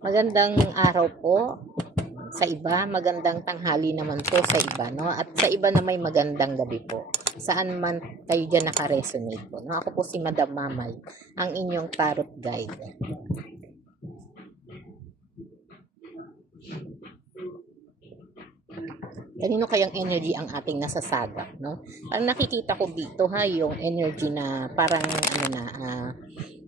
Magandang araw po sa iba, magandang tanghali naman po sa iba, no? At sa iba na may magandang gabi po. Saan man kayo dyan naka-resonate po, no? Ako po si Madam Mamay, ang inyong tarot guide. Kanino kayang energy ang ating nasasagap, no? Ang nakikita ko dito ha, yung energy na parang ano na,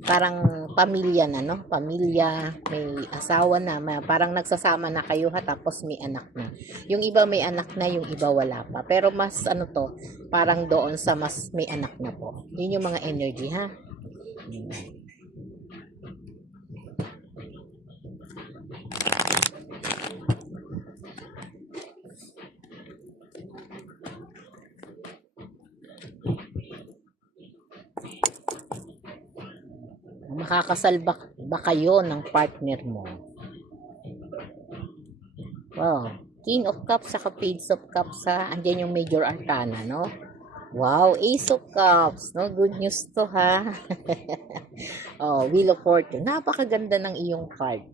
parang pamilya na, no? Pamilya, may asawa na, parang nagsasama na kayo ha, tapos may anak na. Yung iba may anak na, yung iba wala pa. Pero mas ano to, parang doon sa mas may anak na po. Yun yung mga energy ha. Makakasal ba kayo ng partner mo? Wow. King of Cups sa Page of Cups sa andyan yung Major Arcana, no? Wow, Ace of Cups, no? Good news to ha. Oh, Wheel of Fortune. Napakaganda ng iyong card.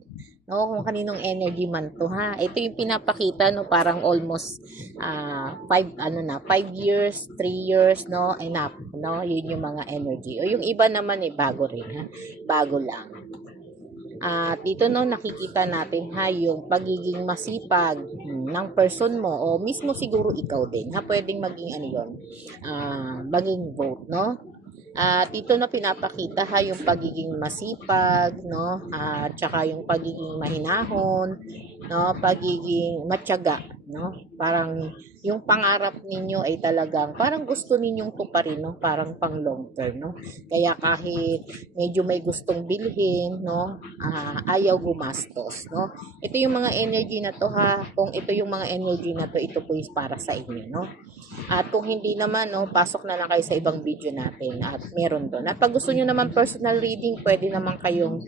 No, kung kaninong energy man to ha. Ito yung pinapakita no, parang almost 5 years, 3 years no, enough no. Yun yung mga energy. O yung iba naman bago rin ha. Bago lang. At dito no nakikita natin ha yung pagiging masipag ng person mo o mismo siguro ikaw din ha, pwedeng maging ano yon, maging vote no. At dito na pinapakita ha yung pagiging masipag no, at saka yung pagiging mahinahon no, pagiging matyaga no, parang yung pangarap ninyo ay talagang parang gusto ninyong tuparin no, parang pang long term no. Kaya kahit medyo may gustong bilhin no, ayaw gumastos no. Ito yung mga energy na to ha. Kung ito yung mga energy na to, ito po is para sa inyo no. At kung hindi naman no, pasok na lang kayo sa ibang video natin at meron doon. At pag gusto niyo naman personal reading, pwede naman kayong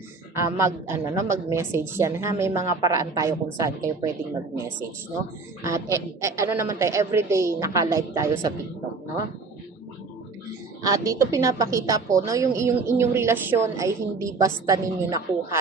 mag-message yan ha. May mga paraan tayo kung saan kayo pwedeng mag-message no. At ano naman tayo, everyday naka-live tayo sa TikTok no. At dito pinapakita po no, yung inyong relasyon ay hindi basta ninyo nakuha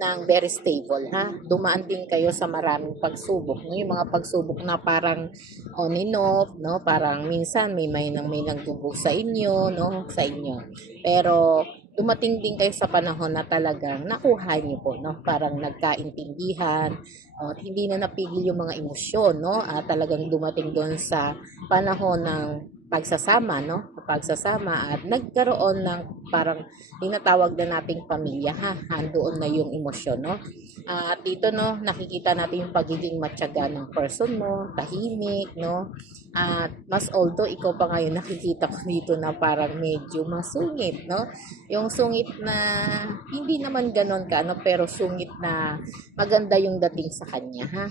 ng very stable ha. Dumaan din kayo sa maraming pagsubok no, yung mga pagsubok na parang on and off no, parang minsan may nagdubog sa inyo no, sa inyo. Pero dumating din kayo sa panahon na talagang nakuha niyo po no, parang nagkaintindihan at hindi na napigil yung mga emosyon no, talagang dumating doon sa panahon ng pagsasama no, pagsasama at nagkaroon ng parang tinatawag na nating pamilya ha, handoon na yung emosyon no. At dito no nakikita natin yung pagiging matyaga ng person mo, tahimik no. At mas although ikaw pa ngayon nakikita ko dito na parang medyo masungit no, yung sungit na hindi naman ganon ka no, pero sungit na maganda yung dating sa kanya ha.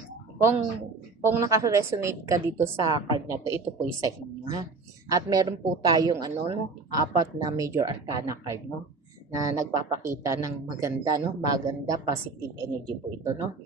Kung naka-resonate ka dito sa card na to, ito po isa inyo ha. At meron po tayong 4 na major arcana card no, na nagpapakita ng maganda no, maganda positive energy po ito no.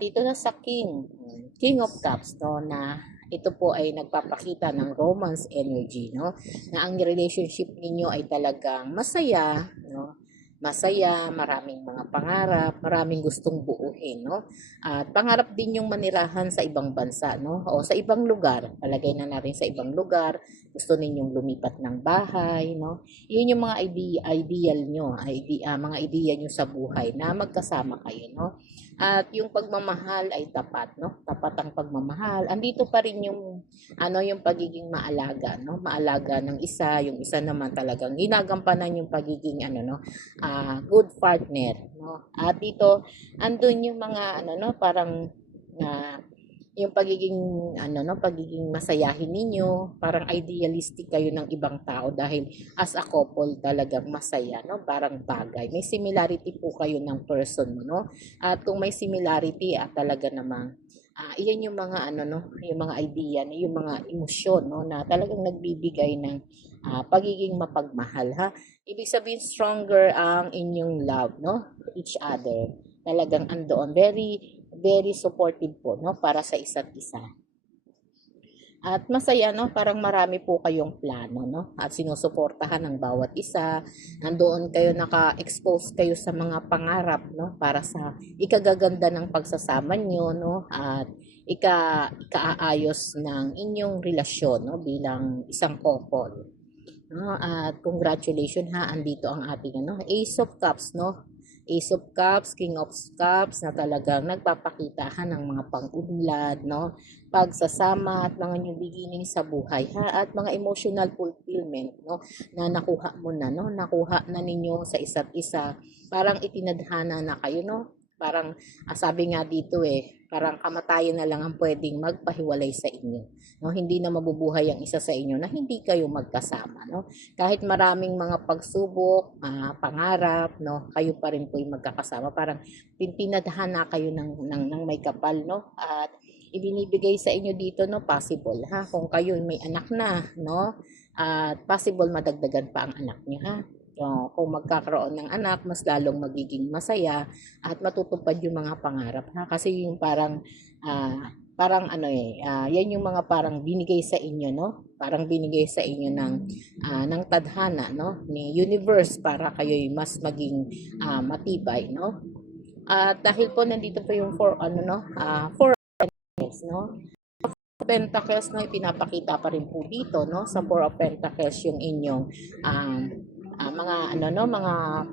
Dito na sa King of Cups no, na ito po ay nagpapakita ng romance energy no, na ang relationship ninyo ay talagang masaya no, masaya, maraming mga pangarap, maraming gustong buuhin, no? At pangarap din yung manirahan sa ibang bansa, no? O sa ibang lugar. Palagay na natin sa ibang lugar, gusto ninyong lumipat ng bahay, no? Yun yung mga ideal nyo, mga ideya nyo sa buhay na magkasama kayo, no? At yung pagmamahal ay tapat, no? Tapat ang pagmamahal. Andito pa rin yung yung pagiging maalaga, no? Maalaga ng isa, yung isa naman talagang ginagampanan yung pagiging good partner no. At dito andun yung mga parang yung pagiging pagiging masayahin ninyo, parang idealistic kayo ng ibang tao dahil as a couple talagang masaya no, parang bagay. May similarity po kayo ng person mo no. At kung may similarity talaga namang iyan yung mga yung mga idea, yung mga emosyon no na talagang nagbibigay ng pagiging mapagmahal ha. Ibig sabihin stronger ang inyong love no, each other. Talagang andoon very very supportive po no para sa isa't isa. At masaya, no? Parang marami po kayong plano, no? At sinusuportahan ng bawat isa. Nandoon kayo, naka-expose kayo sa mga pangarap, no? Para sa ikagaganda ng pagsasama nyo, no? At ikaayos ng inyong relasyon, no? Bilang isang couple. No? At congratulations ha, andito ang ating ano, Ace of Cups, no? Ace of Cups, King of Cups na talagang nagpapakitahan ng mga pang-unlad, no? Pagsasama at mga new beginning sa buhay, ha? At mga emotional fulfillment, no? Na nakuha mo na, no? Nakuha na ninyo sa isa't isa. Parang itinadhana na kayo, no? Parang sabi nga dito parang kamatayan na lang ang pwedeng magpahiwalay sa inyo. No, hindi na mabubuhay ang isa sa inyo na hindi kayo magkasama, no? Kahit maraming mga pagsubok, pangarap, no, kayo pa rin po yung magkakasama. Parang pinadhana kayo ng may kapal, no? At ibinibigay sa inyo dito, no, possible, ha? Kung kayo may anak na, no? At possible madagdagan pa ang anak niyo, ha? So, kung magkakaroon ng anak, mas lalong magiging masaya at matutupad yung mga pangarap, ha? Kasi yung parang ano yan yung mga parang binigay sa inyo, no? Parang binigay sa inyo ng tadhana, no? Ni universe para kayo'y mas maging matibay, no? At dahil po nandito po yung four pentacles, no? Pentacles, no, ipinapakita pa rin po dito, no, sa Four of Pentacles yung inyong mga mga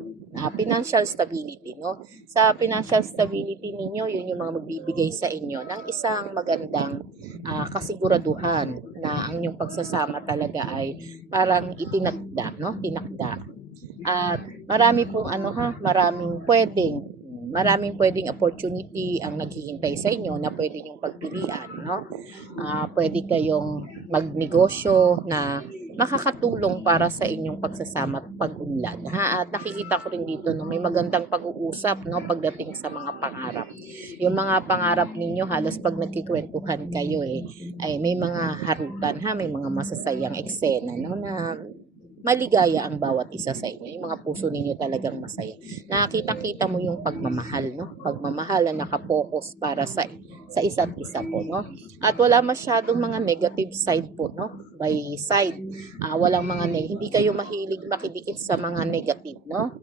financial stability, no. Sa financial stability ninyo, yun yung mga magbibigay sa inyo ng isang magandang kasiguraduhan na ang inyong pagsasama talaga ay parang itinakda, no, tinakda. At maraming pwedeng opportunity ang naghihintay sa inyo na pwede niyong pagpilian, no? Pwede kayong magnegosyo na makakatulong para sa inyong pagsasama at pag-unlad, ha? At nakikita ko rin dito, no, may magandang pag-uusap, no, pagdating sa mga pangarap. Yung mga pangarap ninyo, halos pag nagkikwentuhan kayo ay may mga harutan, ha? May mga masasayang eksena, no, na maligaya ang bawat isa sa inyo. Yung mga puso ninyo talagang masaya. Nakita-kita mo yung pagmamahal, no? Pagmamahal na nakapokus para sa isa't isa po, no? At wala masyadong mga negative side po, no? By side, walang hindi kayo mahilig makidikit sa mga negative, no?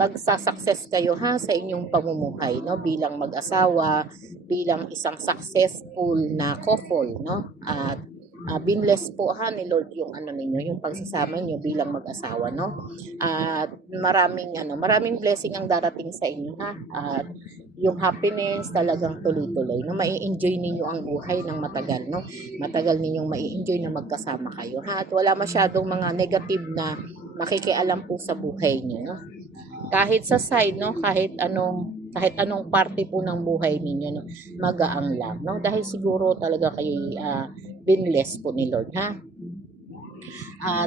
Magsasucess kayo, ha, sa inyong pamumuhay, no, bilang mag-asawa, bilang isang successful na couple, no? At binless po, ha, ni Lord yung ninyo, yung pagsasama niyo bilang mag-asawa, no? At maraming blessing ang darating sa inyo, ha? At yung happiness talagang tuloy-tuloy, no? Mai-enjoy ninyo ang buhay ng matagal, no? Matagal ninyong mai-enjoy na magkasama kayo, ha? At wala masyadong mga negative na makikialam po sa buhay niyo, no? Kahit sa side, no, kahit anong parte po ng buhay ninyo, no, magaang lang, no, dahil siguro talaga kayo binless po ni Lord, ha.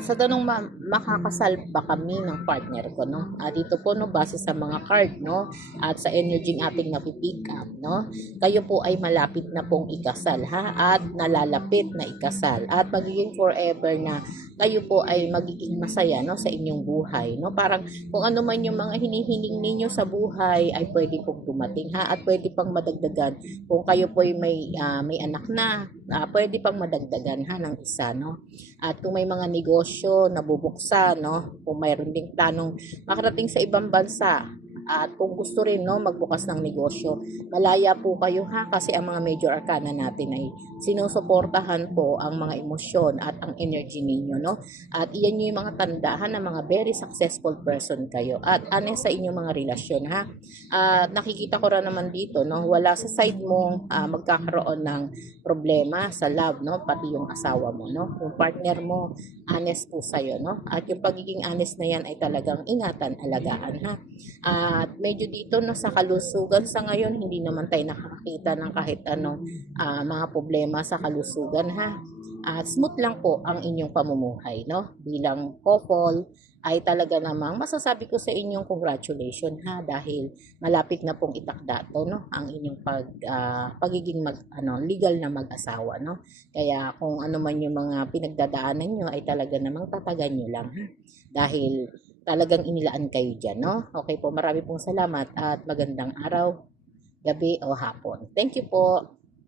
Sa tanong makakasal ba kami ng partner ko, no? Dito po, no, base sa mga card, no, at sa energy ng ating napipick up, no, kayo po ay malapit na pong ikasal, ha, at nalalapit na ikasal, at magiging forever na kayo po ay magiging masaya, no, sa inyong buhay, no? Parang kung ano man yung mga hinihiling ninyo sa buhay ay pwede pong dumating, ha, at pwede pang madagdagan. Kung kayo po ay may anak na, pwede pang madagdagan, ha, ng isa, no? At kung may mga negosyo na bubuksan, no, kung mayroon ding planong makarating sa ibang bansa, at kung gusto rin, no, magbukas ng negosyo, malaya po kayo, ha, kasi ang mga major arcana natin ay sinusuportahan po ang mga emosyon at ang energy ninyo, no? At iyan yung mga tandahan ng mga very successful person kayo at honest sa inyong mga relasyon, ha. At nakikita ko rin naman dito, no, wala sa side mo magkakaroon ng problema sa love, no, pati yung asawa mo, no, yung partner mo honest po sa'yo, no, at yung pagiging honest na yan ay talagang ingatan, alagaan, ha. At medyo dito, no, sa kalusugan sa ngayon, hindi naman tayo nakakita ng kahit anong mga problema sa kalusugan, ha. Smooth lang po ang inyong pamumuhay, no, bilang couple ay talaga namang masasabi ko sa inyong congratulations, ha, dahil malapit na pong itakda to, no, ang inyong pagiging legal na mag-asawa, no. Kaya kung ano man yung mga pinagdadaanan nyo ay talaga namang tatagan nyo lang, ha, dahil talagang inilaan kayo dyan, no? Okay po, marami pong salamat at magandang araw, gabi o hapon. Thank you po.